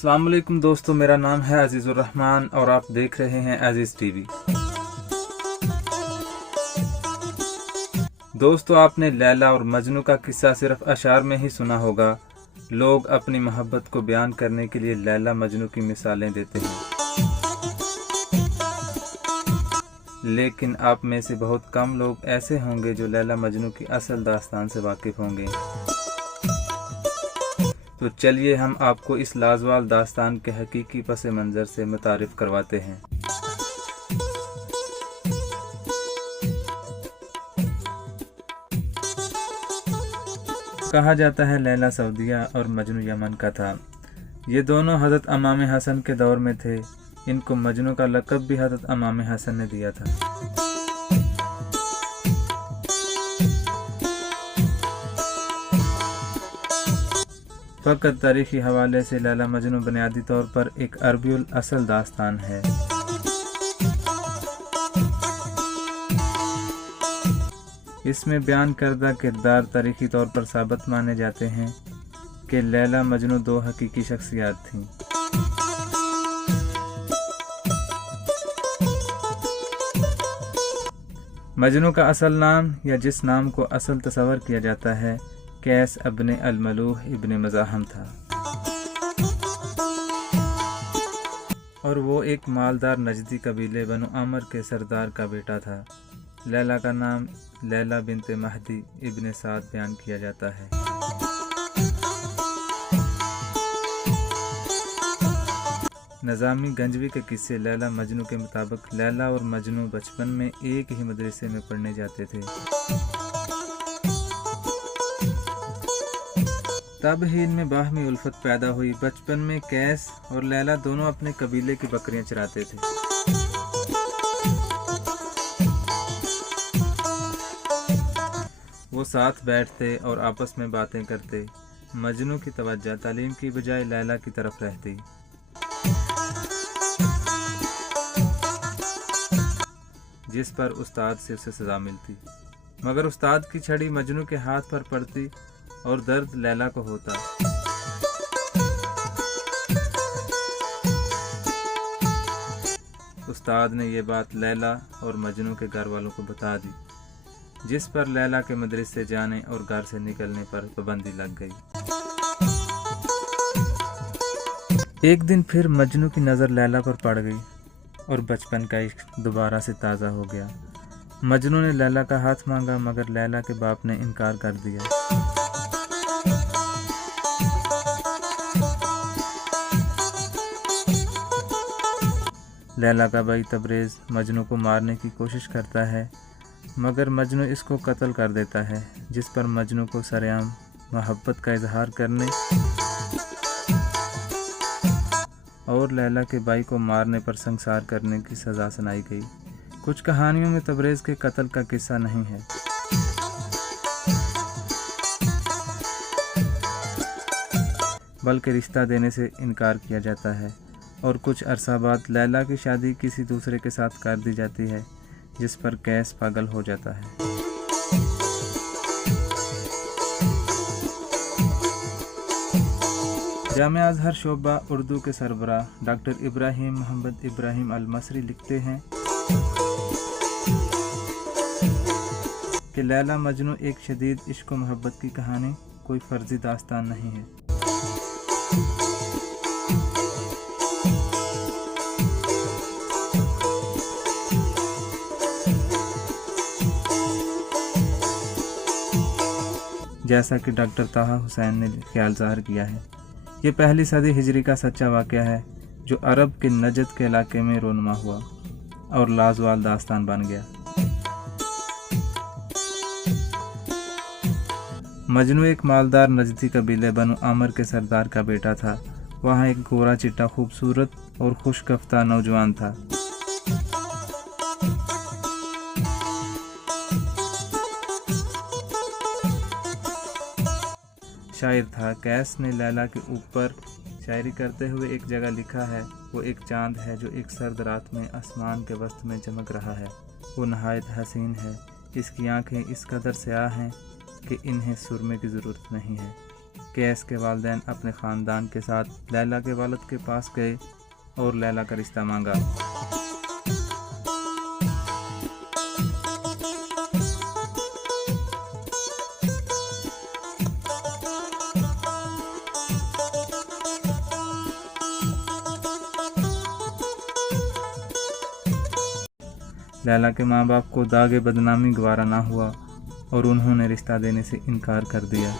अस्सलाम वालेकुम दोस्तों, मेरा नाम है अजीज़ुर रहमान और आप देख रहे हैं अजीज़ टीवी। दोस्तों, आपने लैला और मजनू का किस्सा सिर्फ अशार में ही सुना होगा। लोग अपनी मोहब्बत को बयान करने के लिए लैला मजनू की मिसालें देते हैं, लेकिन आप में से बहुत कम लोग ऐसे होंगे जो लैला मजनू की असल दास्तान से वाकिफ होंगे। तो चलिए हम आपको इस लाजवाब दास्तान के हकीकी पस मंज़र से मुतारिफ करवाते हैं। कहा जाता है लैला सऊदिया और मजनू यमन का था। ये दोनों हज़रत इमाम हसन के दौर में थे। इनको मजनू का लक़ब भी हज़रत इमाम हसन ने दिया था। फ़कत तारीख़ी हवाले से लैला मजनू बुनियादी तौर पर एक अरबीउल असल दास्तान है। इसमें बयान करदा किरदार तारीख़ी तौर पर साबित माने जाते हैं कि लैला मजनू दो हकीकी शख्सियात थीं। मजनू का असल नाम या जिस नाम को असल तस्वर किया जाता है कैस इब्न अल-मलूह इब्न मज़ाहम था, और वो एक मालदार नजदी कबीले बनु आमर के सरदार का बेटा था। लैला का नाम लैला बिनते महदी इब्न साद बयान किया जाता है। नज़ामी गंजवी के किस्से लैला मजनू के मुताबिक लैला और मजनू बचपन में एक ही मदरसे में पढ़ने जाते थे। तब ही इनमें बाहमी उल्फत पैदा हुई। बचपन में कैस और लैला दोनों अपने कबीले की बकरियां चराते थे। वो साथ बैठते और आपस में बातें करते। मजनू की तवज्जो तालीम की बजाय लैला की तरफ रहती, जिस पर उस्ताद से उसे सजा मिलती, मगर उस्ताद की छड़ी मजनू के हाथ पर पड़ती और दर्द लैला को होता। उस्ताद ने ये बात लैला और मजनू के घर वालों को बता दी, जिस पर लैला के मदरसे जाने और घर से निकलने पर पाबंदी लग गई। एक दिन फिर मजनू की नज़र लैला पर पड़ गई और बचपन का इश्क दोबारा से ताज़ा हो गया। मजनू ने लैला का हाथ मांगा, मगर लैला के बाप ने इनकार कर दिया। लैला का भाई तबरेज़ मजनू को मारने की कोशिश करता है, मगर मजनू इसको कत्ल कर देता है, जिस पर मजनू को सरेआम मोहब्बत का इजहार करने और लैला के भाई को मारने पर संसार करने की सज़ा सुनाई गई। कुछ कहानियों में तबरेज़ के कत्ल का किस्सा नहीं है, बल्कि रिश्ता देने से इनकार किया जाता है और कुछ अरसा बाद लैला की शादी किसी दूसरे के साथ कर दी जाती है, जिस पर कैस पागल हो जाता है। जामिया अज़हर शोबा उर्दू के सरबराह डॉक्टर इब्राहिम मोहम्मद इब्राहिम अल-मसरी लिखते हैं कि लैला मजनू एक शदीद इश्क व मोहब्बत की कहानी कोई फर्जी दास्तान नहीं है। जैसा कि डॉक्टर ताहा हुसैन ने ख्याल ज़ाहिर किया है, ये पहली सदी हिजरी का सच्चा वाक़या है जो अरब के नजद के इलाके में रोनुमा हुआ और लाजवाब दास्तान बन गया। मजनू एक मालदार नजदी कबीले बनु आमर के सरदार का बेटा था। वहाँ एक गोरा चिट्टा खूबसूरत और खुशकफ्ता नौजवान था। शायर था। कैस ने लैला के ऊपर शायरी करते हुए एक जगह लिखा है, वो एक चांद है जो एक सर्द रात में आसमान के वस्त में चमक रहा है। वो नहायत हसीन है, इसकी आंखें इस कदर स्याह हैं कि इन्हें सुरमे की ज़रूरत नहीं है, कैस के वालिदैन अपने ख़ानदान के साथ लैला के वालिद के पास गए और लैला का रिश्ता मांगा। लैला के माँ बाप को दागे बदनामी गवारा ना हुआ और उन्होंने रिश्ता देने से इनकार कर दिया।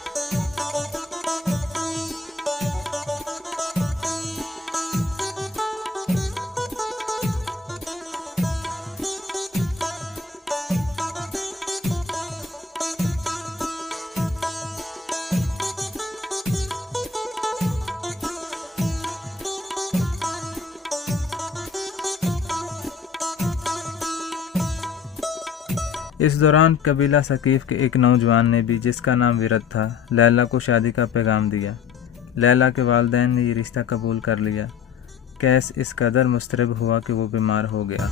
इस दौरान कबीला सकीफ के एक नौजवान ने भी, जिसका नाम विरद था, लैला को शादी का पैगाम दिया। लैला के वालिदैन ने ये रिश्ता कबूल कर लिया। कैस इस कदर मुस्तरब हुआ कि वो बीमार हो गया।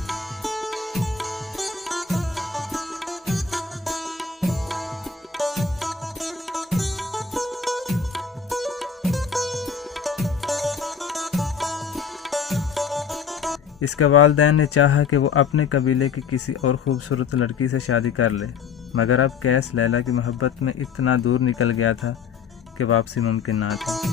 इसके वालिदैन ने चाहा कि वो अपने कबीले की किसी और खूबसूरत लड़की से शादी कर ले, मगर अब कैस लैला की मोहब्बत में इतना दूर निकल गया था कि वापसी मुमकिन ना थी।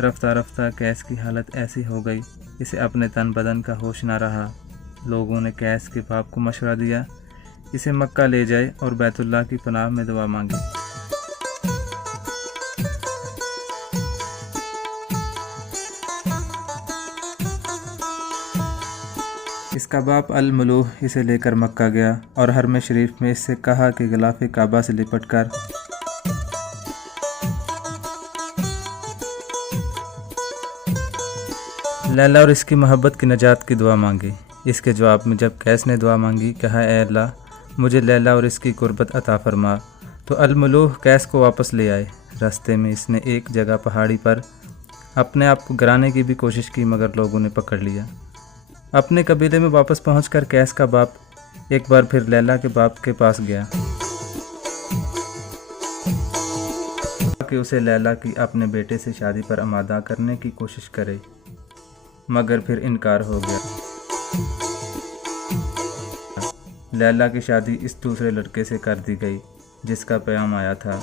रफ्ता रफ्ता कैस की हालत ऐसी हो गई, इसे अपने तन बदन का होश ना रहा। लोगों ने कैस के बाप को मशवरा दिया, इसे मक्का ले जाए और बैतुल्लाह की पनाह में दुआ मांगे। इसका बाप अल-मलूह इसे लेकर मक्का गया और हरम शरीफ में इससे कहा कि गिलाफ़े काबा से लिपट कर लैला और इसकी मोहब्बत की नजात की दुआ मांगी। इसके जवाब में जब कैस ने दुआ मांगी, कहा, ऐ अल्लाह, मुझे लैला और इसकी कुर्बत अता फरमा, तो अल-मलूह कैस को वापस ले आए। रास्ते में इसने एक जगह पहाड़ी पर अपने आप को गिराने की भी कोशिश की, मगर लोगों ने पकड़ लिया। अपने कबीले में वापस पहुंचकर कैस का बाप एक बार फिर लैला के बाप के पास गया कि उसे लैला की अपने बेटे से शादी पर आमादा करने की कोशिश करे, मगर फिर इनकार हो गया। लैला की शादी इस दूसरे लड़के से कर दी गई जिसका पैगाम आया था।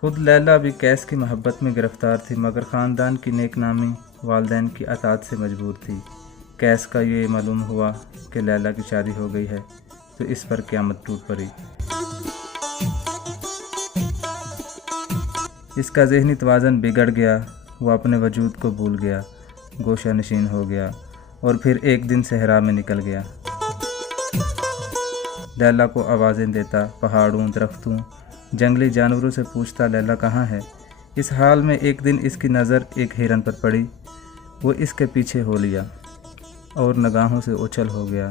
खुद लैला भी कैस की मोहब्बत में गिरफ्तार थी, मगर ख़ानदान की नेक नामी वालिदैन की अतात से मजबूर थी। कैस का ये मालूम हुआ कि लैला की शादी हो गई है तो इस पर क़यामत टूट पड़ी। इसका ज़हनी तवाज़न बिगड़ गया, वो अपने वजूद को भूल गया, गोशा नशीन हो गया और फिर एक दिन सहरा में निकल गया। लैला को आवाज़ें देता, पहाड़ों, दरख्तों, जंगली जानवरों से पूछता, लैला कहाँ है। इस हाल में एक दिन इसकी नज़र एक हिरन पर पड़ी। वो इसके पीछे हो लिया और निगाहों से ओझल हो गया।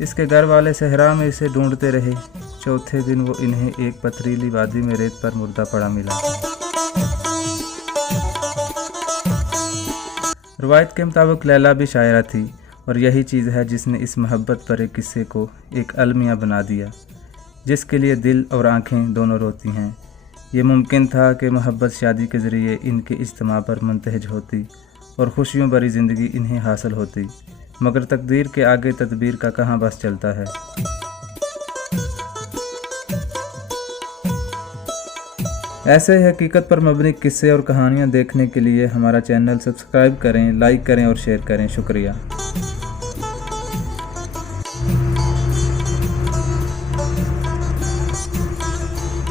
इसके घर वाले सहरा में इसे ढूंढते रहे। चौथे दिन वो इन्हें एक पथरीली वादी में रेत पर मुर्दा पड़ा मिला। रवायत के मुताबिक लैला भी शायरा थी और यही चीज़ है जिसने इस मोहब्बत पर एक किस्से को एक अलमिया बना दिया, जिसके लिए दिल और आँखें दोनों रोती हैं। ये मुमकिन था कि मोहब्बत शादी के ज़रिए इनके इज्तिमा पर मुंतहज होती और खुशियों भरी ज़िंदगी इन्हें हासिल होती, मगर तकदीर के आगे तदबीर का कहाँ बस चलता है। ऐसे ही हकीकत पर मबनी किस्से और कहानियाँ देखने के लिए हमारा चैनल सब्सक्राइब करें, लाइक करें और शेयर करें। शुक्रिया।